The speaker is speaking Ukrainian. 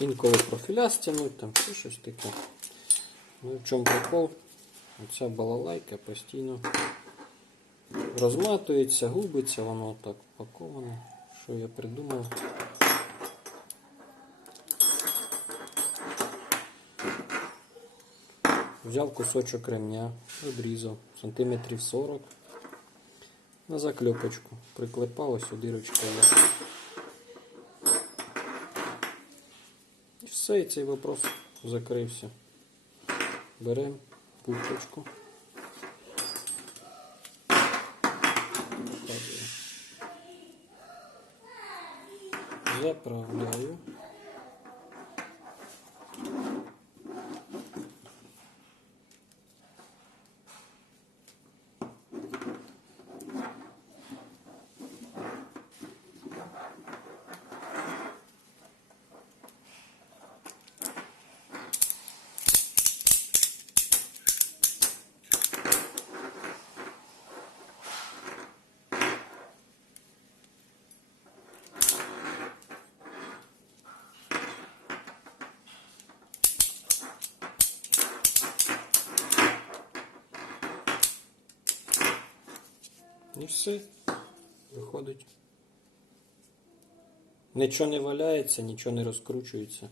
Інколи профіля стягнуть, там ще щось таке. Ну, в чому прикол? Оця балалайка постійно розматується, губиться, воно так упаковане. Що я придумав? Взяв кусочок ремня, обрізав сантиметрів 40 на закльопочку. Приклепав ось у є. І все, і цей вопрос закрився. Беремо пупочку. Заправляю. І все. Виходить. Нічого не валяється, нічого не розкручується.